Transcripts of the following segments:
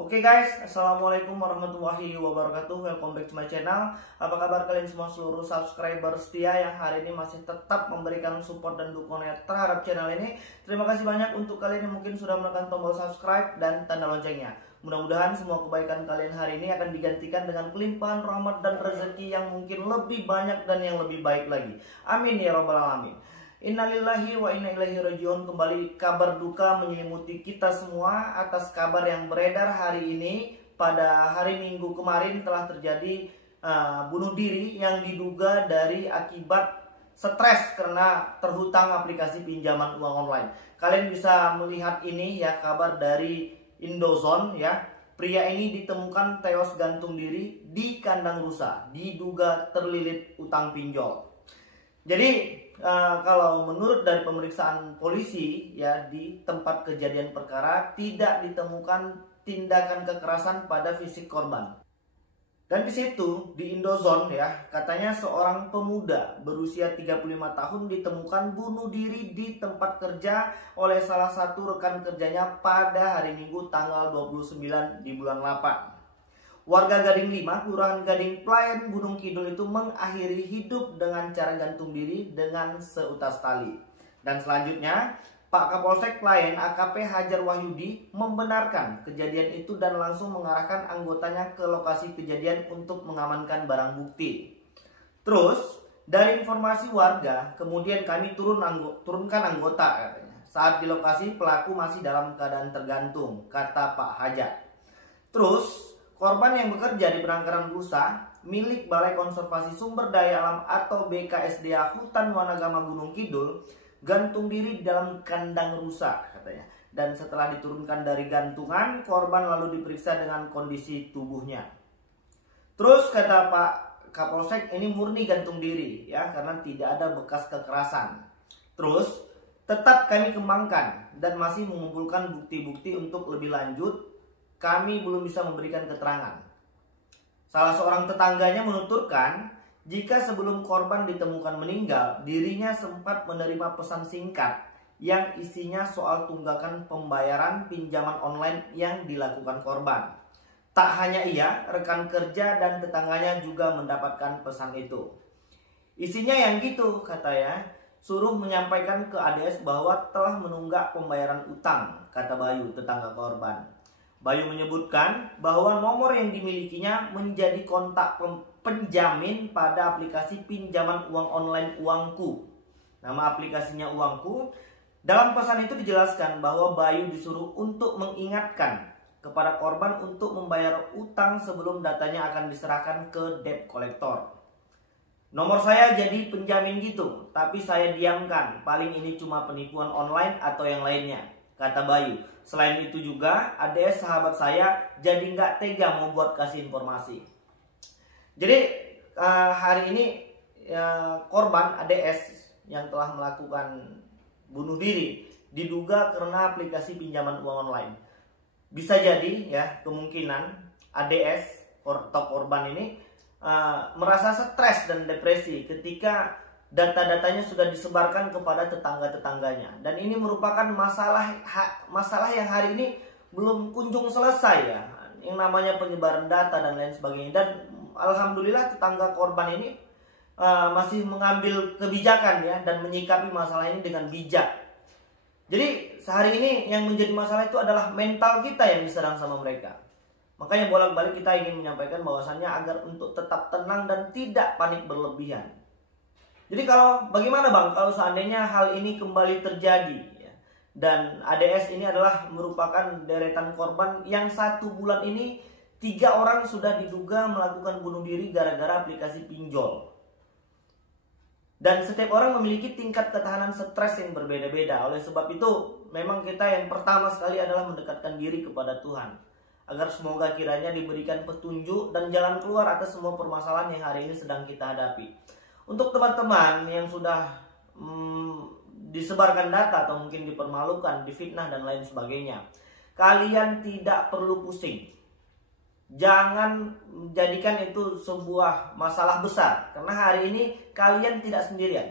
Oke guys, assalamualaikum warahmatullahi wabarakatuh. Welcome back to my channel. Apa kabar kalian semua seluruh subscriber setia yang hari ini masih tetap memberikan support dan dukungan terhadap channel ini. Terima kasih banyak untuk kalian yang mungkin sudah menekan tombol subscribe dan tanda loncengnya. Mudah-mudahan semua kebaikan kalian hari ini akan digantikan dengan kelimpahan rahmat dan rezeki yang mungkin lebih banyak dan yang lebih baik lagi. Amin ya robbal alamin. Innalillahi wa inna ilaihi rajiun. Kembali kabar duka menyelimuti kita semua atas kabar yang beredar hari ini. Pada hari Minggu kemarin telah terjadi bunuh diri yang diduga dari akibat stres karena terhutang aplikasi pinjaman uang online. Kalian bisa melihat ini ya, kabar dari Indozone ya. Pria ini ditemukan tewas gantung diri di kandang rusa, diduga terlilit utang pinjol. Jadi kalau menurut dari pemeriksaan polisi ya, di tempat kejadian perkara tidak ditemukan tindakan kekerasan pada fisik korban. Dan di situ di Indozone ya, katanya seorang pemuda berusia 35 tahun ditemukan bunuh diri di tempat kerja oleh salah satu rekan kerjanya pada hari Minggu tanggal 29 di bulan 8. Warga Gading 5, Kelurahan Gading Playan, Gunung Kidul itu mengakhiri hidup dengan cara gantung diri dengan seutas tali. Dan selanjutnya, Pak Kapolsek Playan AKP Hajar Wahyudi membenarkan kejadian itu dan langsung mengarahkan anggotanya ke lokasi kejadian untuk mengamankan barang bukti. Terus, dari informasi warga, kemudian kami turunkan anggota katanya. Saat di lokasi, pelaku masih dalam keadaan tergantung, kata Pak Hajar. Terus, korban yang bekerja di penangkaran rusa milik Balai Konservasi Sumber Daya Alam atau BKSDA Hutan Wanagama Gunung Kidul gantung diri di dalam kandang rusa katanya. Dan setelah diturunkan dari gantungan, korban lalu diperiksa dengan kondisi tubuhnya. Terus kata Pak Kapolsek, ini murni gantung diri ya, karena tidak ada bekas kekerasan. Terus tetap kami kembangkan dan masih mengumpulkan bukti-bukti untuk lebih lanjut. Kami belum bisa memberikan keterangan. Salah seorang tetangganya menuturkan, jika sebelum korban ditemukan meninggal, dirinya sempat menerima pesan singkat yang isinya soal tunggakan pembayaran pinjaman online yang dilakukan korban. Tak hanya ia, rekan kerja dan tetangganya juga mendapatkan pesan itu. Isinya yang gitu katanya, suruh menyampaikan ke ADS bahwa telah menunggak pembayaran utang, kata Bayu, tetangga korban. Bayu menyebutkan bahwa nomor yang dimilikinya menjadi kontak penjamin pada aplikasi pinjaman uang online Uangku. Nama aplikasinya Uangku. Dalam pesan itu dijelaskan bahwa Bayu disuruh untuk mengingatkan kepada korban untuk membayar utang sebelum datanya akan diserahkan ke debt collector. Nomor saya jadi penjamin gitu, tapi saya diamkan. Paling ini cuma penipuan online atau yang lainnya, kata Bayu. Selain itu juga ADS sahabat saya jadi nggak tega mau buat kasih informasi. Jadi hari ini korban ADS yang telah melakukan bunuh diri diduga karena aplikasi pinjaman uang online. Bisa jadi ya, kemungkinan ADS atau korban ini merasa stres dan depresi ketika data-datanya sudah disebarkan kepada tetangga-tetangganya. Dan ini merupakan masalah yang hari ini belum kunjung selesai ya, yang namanya penyebaran data dan lain sebagainya. Dan alhamdulillah tetangga korban ini masih mengambil kebijakan ya, dan menyikapi masalah ini dengan bijak. Jadi sehari ini yang menjadi masalah itu adalah mental kita yang diserang sama mereka. Makanya bolak-balik kita ingin menyampaikan bahwasannya agar untuk tetap tenang dan tidak panik berlebihan. Jadi bagaimana Bang kalau seandainya hal ini kembali terjadi ya? Dan ADS ini adalah merupakan deretan korban yang 1 bulan ini 3 orang sudah diduga melakukan bunuh diri gara-gara aplikasi pinjol. Dan setiap orang memiliki tingkat ketahanan stres yang berbeda-beda. Oleh sebab itu memang kita yang pertama sekali adalah mendekatkan diri kepada Tuhan, agar semoga kiranya diberikan petunjuk dan jalan keluar atas semua permasalahan yang hari ini sedang kita hadapi. Untuk teman-teman yang sudah disebarkan data atau mungkin dipermalukan, difitnah dan lain sebagainya, kalian tidak perlu pusing. Jangan jadikan itu sebuah masalah besar, karena hari ini kalian tidak sendirian.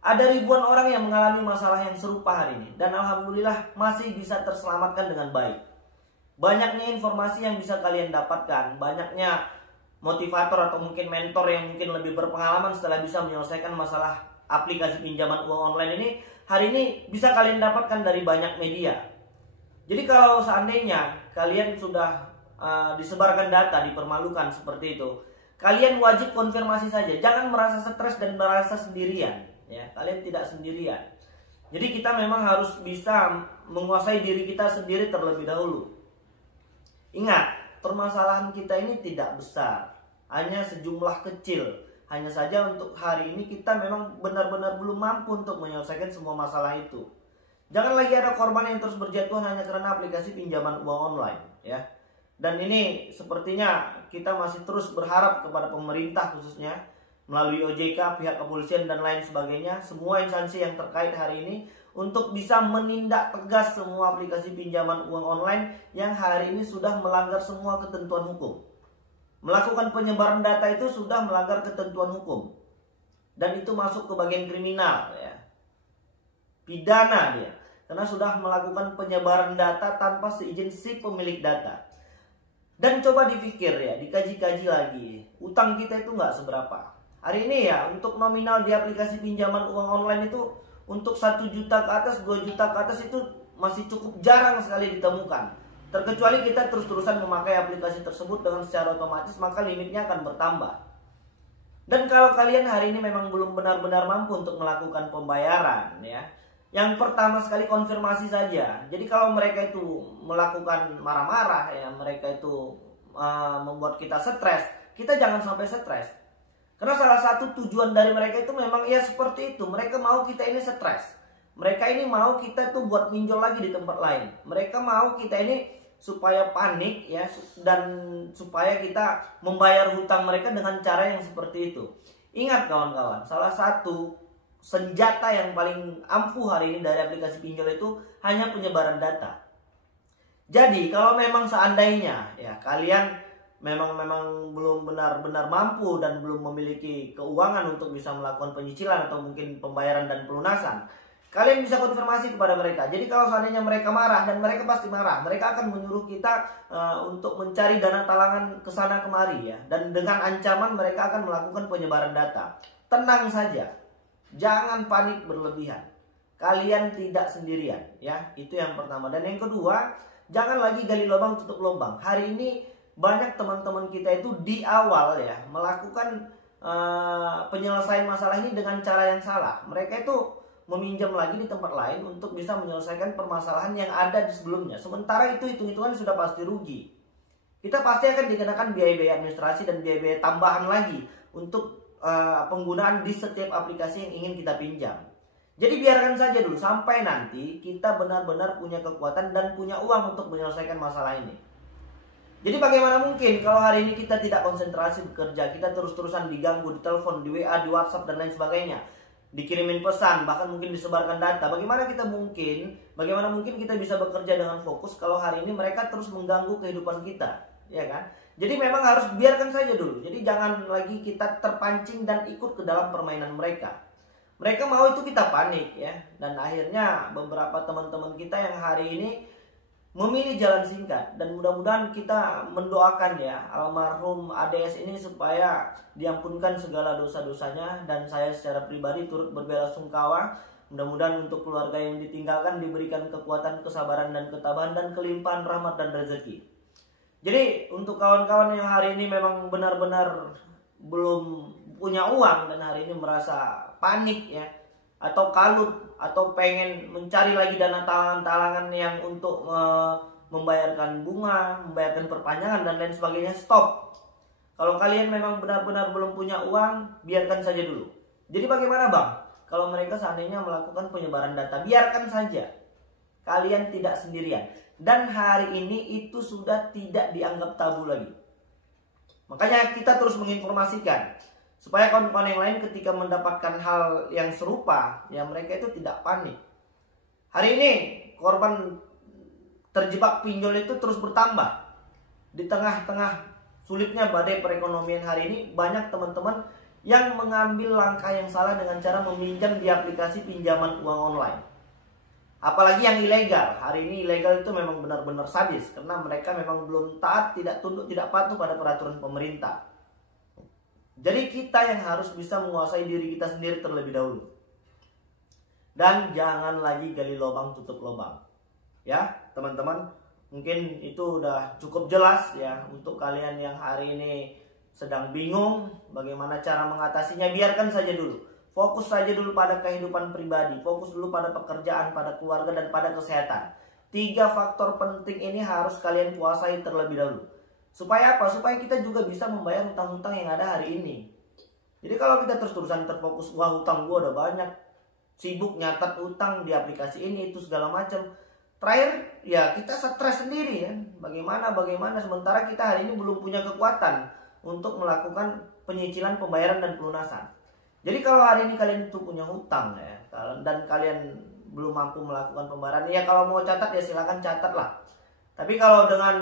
Ada ribuan orang yang mengalami masalah yang serupa hari ini, dan alhamdulillah masih bisa terselamatkan dengan baik. Banyaknya informasi yang bisa kalian dapatkan, banyaknya motivator atau mungkin mentor yang mungkin lebih berpengalaman setelah bisa menyelesaikan masalah aplikasi pinjaman uang online ini, hari ini bisa kalian dapatkan dari banyak media. Jadi kalau seandainya kalian sudah disebarkan data, dipermalukan seperti itu, kalian wajib konfirmasi saja. Jangan merasa stres dan merasa sendirian. Ya, kalian tidak sendirian. Jadi kita memang harus bisa menguasai diri kita sendiri terlebih dahulu. Ingat, permasalahan kita ini tidak besar, hanya sejumlah kecil. Hanya saja untuk hari ini kita memang benar-benar belum mampu untuk menyelesaikan semua masalah itu. Jangan lagi ada korban yang terus berjatuhan hanya karena aplikasi pinjaman uang online, ya. Dan ini sepertinya kita masih terus berharap kepada pemerintah khususnya melalui OJK, pihak kepolisian dan lain sebagainya, semua instansi yang terkait hari ini untuk bisa menindak tegas semua aplikasi pinjaman uang online yang hari ini sudah melanggar semua ketentuan hukum. Melakukan penyebaran data itu sudah melanggar ketentuan hukum. Dan itu masuk ke bagian kriminal, ya. Pidana dia, karena sudah melakukan penyebaran data tanpa seizin si pemilik data. Dan coba dipikir ya, dikaji-kaji lagi, utang kita itu nggak seberapa. Hari ini ya, untuk nominal di aplikasi pinjaman uang online itu untuk 1 juta ke atas, 2 juta ke atas itu masih cukup jarang sekali ditemukan. Terkecuali kita terus-terusan memakai aplikasi tersebut dengan secara otomatis, maka limitnya akan bertambah. Dan kalau kalian hari ini memang belum benar-benar mampu untuk melakukan pembayaran, ya, yang pertama sekali konfirmasi saja. Jadi kalau mereka itu melakukan marah-marah, ya, mereka itu membuat kita stres, kita jangan sampai stres. Karena salah satu tujuan dari mereka itu memang ya seperti itu. Mereka mau kita ini stres. Mereka ini mau kita tuh buat minjol lagi di tempat lain. Mereka mau kita ini supaya panik, ya, dan supaya kita membayar hutang mereka dengan cara yang seperti itu. Ingat kawan-kawan, salah satu senjata yang paling ampuh hari ini dari aplikasi pinjol itu hanya penyebaran data. Jadi kalau memang seandainya ya kalian memang belum benar-benar mampu dan belum memiliki keuangan untuk bisa melakukan penyicilan atau mungkin pembayaran dan pelunasan, kalian bisa konfirmasi kepada mereka. Jadi kalau seandainya mereka marah, dan mereka pasti marah, mereka akan menyuruh kita untuk mencari dana talangan kesana kemari, ya. Dan dengan ancaman mereka akan melakukan penyebaran data. Tenang saja. Jangan panik berlebihan. Kalian tidak sendirian, ya. Itu yang pertama. Dan yang kedua, jangan lagi gali lubang tutup lubang. Hari ini banyak teman-teman kita itu di awal ya melakukan penyelesaian masalah ini dengan cara yang salah. Mereka itu meminjam lagi di tempat lain untuk bisa menyelesaikan permasalahan yang ada di sebelumnya. Sementara itu hitung-hitungan sudah pasti rugi. Kita pasti akan dikenakan biaya-biaya administrasi dan biaya-biaya tambahan lagi untuk penggunaan di setiap aplikasi yang ingin kita pinjam. Jadi biarkan saja dulu sampai nanti kita benar-benar punya kekuatan dan punya uang untuk menyelesaikan masalah ini. Jadi bagaimana mungkin kalau hari ini kita tidak konsentrasi bekerja, kita terus-terusan diganggu, ditelepon, di WA, di WhatsApp dan lain sebagainya, dikirimin pesan, bahkan mungkin disebarkan data. Bagaimana mungkin kita bisa bekerja dengan fokus kalau hari ini mereka terus mengganggu kehidupan kita, ya kan? Jadi memang harus biarkan saja dulu. Jadi jangan lagi kita terpancing dan ikut ke dalam permainan mereka. Mereka mau itu kita panik, ya. Dan akhirnya beberapa teman-teman kita yang hari ini memilih jalan singkat. Dan mudah-mudahan kita mendoakan ya almarhum ADS ini supaya diampunkan segala dosa-dosanya. Dan saya secara pribadi turut berbelasungkawa. Mudah-mudahan untuk keluarga yang ditinggalkan diberikan kekuatan, kesabaran dan ketabahan dan kelimpahan rahmat dan rezeki. Jadi untuk kawan-kawan yang hari ini memang benar-benar belum punya uang dan hari ini merasa panik ya, atau kalut, atau pengen mencari lagi dana talangan-talangan yang untuk membayarkan bunga, membayarkan perpanjangan dan lain sebagainya, stop. Kalau kalian memang benar-benar belum punya uang, biarkan saja dulu. Jadi bagaimana bang? Kalau mereka seandainya melakukan penyebaran data, biarkan saja. Kalian tidak sendirian. Dan hari ini itu sudah tidak dianggap tabu lagi. Makanya kita terus menginformasikan supaya kawan-kawan yang lain ketika mendapatkan hal yang serupa, ya mereka itu tidak panik. Hari ini korban terjebak pinjol itu terus bertambah. Di tengah-tengah sulitnya badai perekonomian hari ini, banyak teman-teman yang mengambil langkah yang salah dengan cara meminjam di aplikasi pinjaman uang online. Apalagi yang ilegal. Hari ini ilegal itu memang benar-benar sadis karena mereka memang belum taat, tidak tunduk, tidak patuh pada peraturan pemerintah. Jadi kita yang harus bisa menguasai diri kita sendiri terlebih dahulu. Dan jangan lagi gali lubang tutup lubang. Ya, teman-teman, mungkin itu udah cukup jelas ya untuk kalian yang hari ini sedang bingung bagaimana cara mengatasinya. Biarkan saja dulu. Fokus saja dulu pada kehidupan pribadi, fokus dulu pada pekerjaan, pada keluarga, dan pada kesehatan. 3 faktor penting ini harus kalian kuasai terlebih dahulu. Supaya apa? Supaya kita juga bisa membayar hutang-hutang yang ada hari ini. Jadi kalau kita terus-terusan terfokus, wah hutang gue udah banyak, sibuk nyatat hutang di aplikasi ini, itu segala macam. Terakhir ya kita stres sendiri kan. Bagaimana sementara kita hari ini belum punya kekuatan untuk melakukan penyicilan, pembayaran, dan pelunasan. Jadi kalau hari ini kalian itu punya hutang ya, dan kalian belum mampu melakukan pembayaran, ya kalau mau catat ya silakan catat lah. Tapi kalau dengan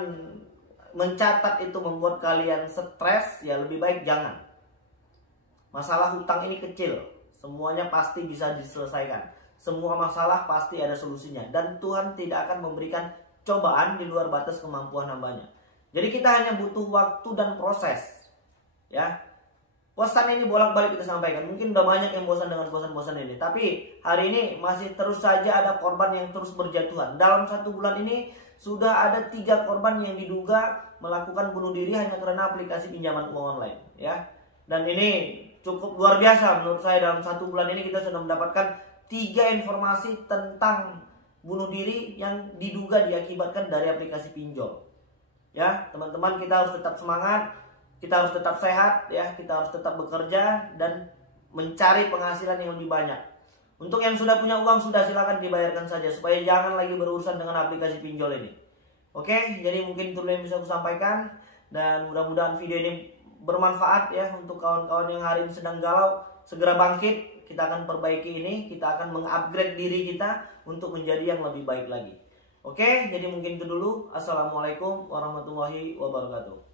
mencatat itu membuat kalian stres, ya lebih baik jangan. Masalah hutang ini kecil, semuanya pasti bisa diselesaikan. Semua masalah pasti ada solusinya, dan Tuhan tidak akan memberikan cobaan di luar batas kemampuan hambanya. Jadi kita hanya butuh waktu dan proses. Ya, pesan ini bolak-balik kita sampaikan. Mungkin udah banyak yang bosan dengan bosan-bosan ini, tapi hari ini masih terus saja ada korban yang terus berjatuhan. Dalam 1 bulan ini sudah ada 3 korban yang diduga melakukan bunuh diri hanya karena aplikasi pinjaman uang online, ya. Dan ini cukup luar biasa menurut saya. Dalam 1 bulan ini kita sudah mendapatkan 3 informasi tentang bunuh diri yang diduga diakibatkan dari aplikasi pinjol. Ya, teman-teman, kita harus tetap semangat, kita harus tetap sehat, ya, kita harus tetap bekerja dan mencari penghasilan yang lebih banyak. Untuk yang sudah punya uang, sudah silakan dibayarkan saja supaya jangan lagi berurusan dengan aplikasi pinjol ini. Oke, jadi mungkin itu yang bisa aku sampaikan, dan mudah-mudahan video ini bermanfaat ya untuk kawan-kawan yang hari ini sedang galau. Segera bangkit, kita akan perbaiki ini, kita akan mengupgrade diri kita untuk menjadi yang lebih baik lagi. Oke, jadi mungkin itu dulu. Assalamualaikum warahmatullahi wabarakatuh.